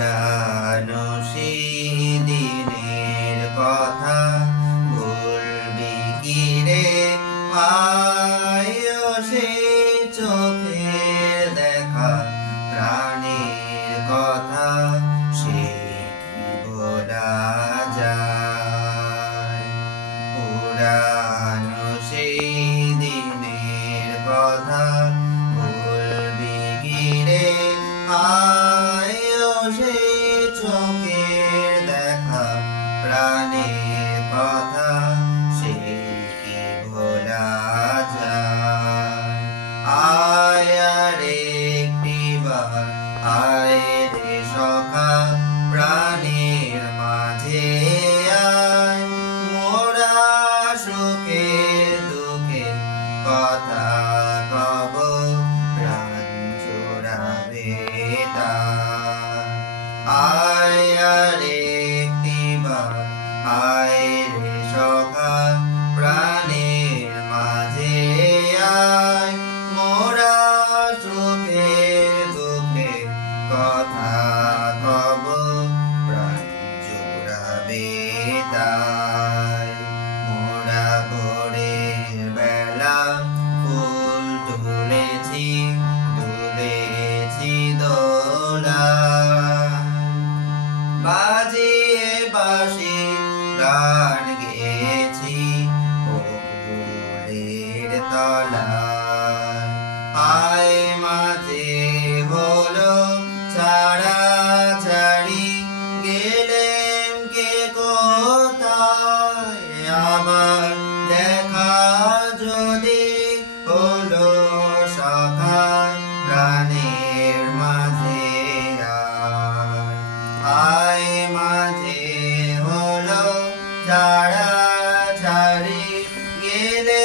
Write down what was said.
জানো সেই দিনের কথা ভুলবি কি রে আয়ো সেই চোখের দেখা প্রাণের কথা সে কি ভোলা যায়। পুরানো সেই দিনের কথা ভুলবি কি রে সেই চোখের দেখা প্রাণের কথা সে কি ভোলা যায়। আয় রে একটিবার আয় রে সখা প্রাণের মাঝে আয় মোরা সুখে দুঃখে কথা কব প্রাণ জোড়াবে আয় রে একটিবার আয় রে সখা প্রাণের মাঝে আয় মোরা সুখে দুঃখে কথা কব প্রাণ জোড়াবে তাই। মোরা ভোরের বেলা ফুল তুলেছি দোলা বাজিয়ে বাঁশি গান গেয়েছি বকুলের তলায়। আয় মাঝে হলো ছাড়া ছাড়ি গেলেন কে কোথায় আবার দেখা যদি হলো সখা প্রাণের মাঝে আয় মাঝে হলো ছাড়া ছাড়ি গেলে